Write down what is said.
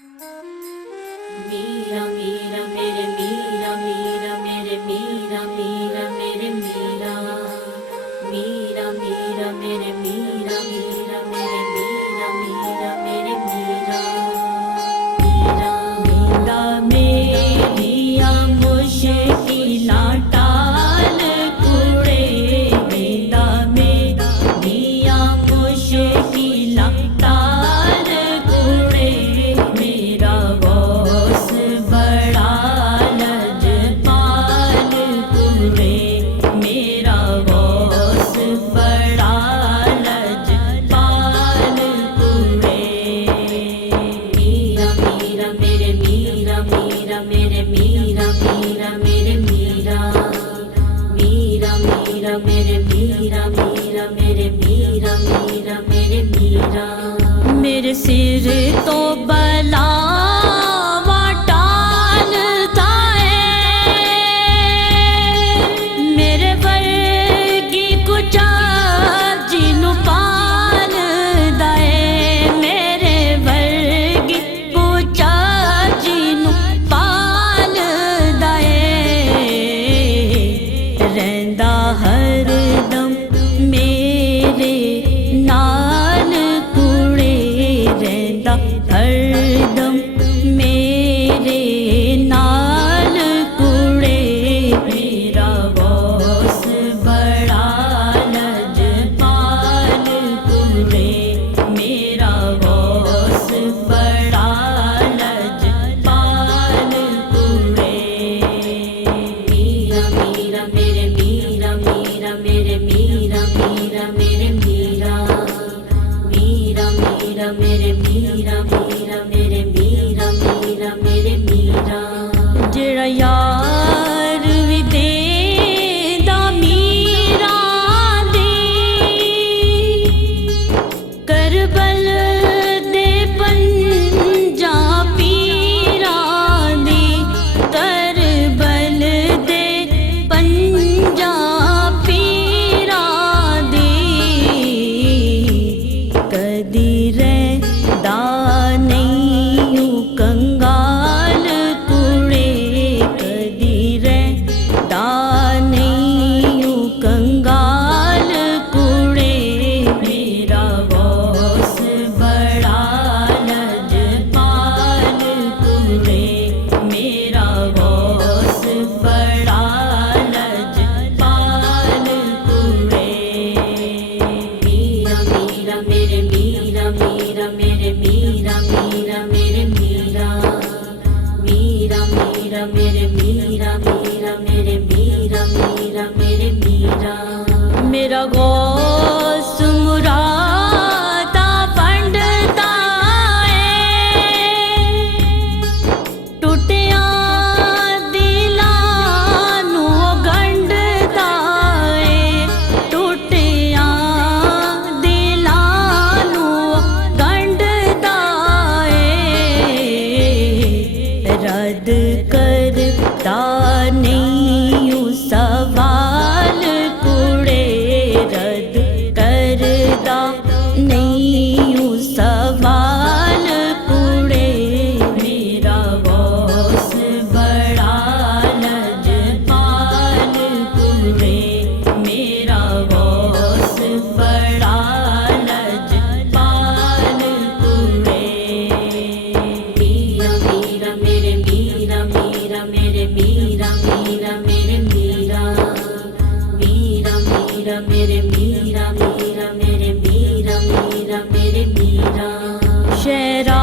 मीरा मीरा मेरे मीरा मीरा मेरे मीरा मीरा मेरे मीरा मीरा मीरा मेरे मीरा मीरा मेरे मीरा मीरा मेरे मीरा मीरा मीरा मेरिया मुश्किला टाल कुड़े मीरा मेरिया मुश्किला टाल कुड़े मेरा बॉस बड़ा लजपाल कुड़े मेरा बॉस बड़ा लजपाल कुड़े मीरा मीरा मेरे मीरा मीरा मेरे मीरा मीरा मेरे मीरा मीरा मीरा मेरे मीरा मीरा मेरे मीरा मीरा मेरे मीरा मेरे सिर तो बला मेरे वर्गी कुचा जिनु पाल दाए मेरे वर्गी कुचा जिनु पाल दाए रहंदा हर दम मेरे नाल कुड़े रहंदा हर दम मेरे नाल कुड़े मेरा बॉस बड़ा लजपाल कुड़े मेरा बॉस बड़ा लजपाल कुड़े मीरा मीरा मेरे मीरा मीरा मेरे मीरा मीरा मेरे मीरा मीरा मीरा मेरे मीरा मीरा मेरे मीरा मीरा मेरे मीरा जेड़ा यार भी देंदा मीरा दी करबल दे पंजा पीरा दी करबल दे पंजा पीरा दी कदी रहंदा नहीं कंगाल कुड़े कदी रहंदा नहीं कंगाल कुड़े मेरा बॉस बड़ा लजपाल कुड़े मेरा बॉस बड़ा लजपाल कुड़े मीरा मीरा मेरे मीरा मीरा मेरे मीरा मीरा मेरे मीरा मीरा मीरा मेरे मीरा मीरा मेरे मीरा मीरा मेरे मीरा मेरा गौस मुरादा फंडदा टुटिया दिलां नूं गंढदा टुटिया दिलां नूं गंढदा रद करदा नहीं सवाल कुड़े रद करदा नहीं सवाल कुड़े मेरा बॉस बड़ा लजपाल कुड़े मेरा बॉस बड़ा लजपाल कुड़े मीरा मीरा मेरे मीरा मीरा मेरे मीरा मीरा मेरे मीरा मीरा मीरा मेरे मीरा मीरा मेरे मीरा मीरा मेरे मीरा शेरा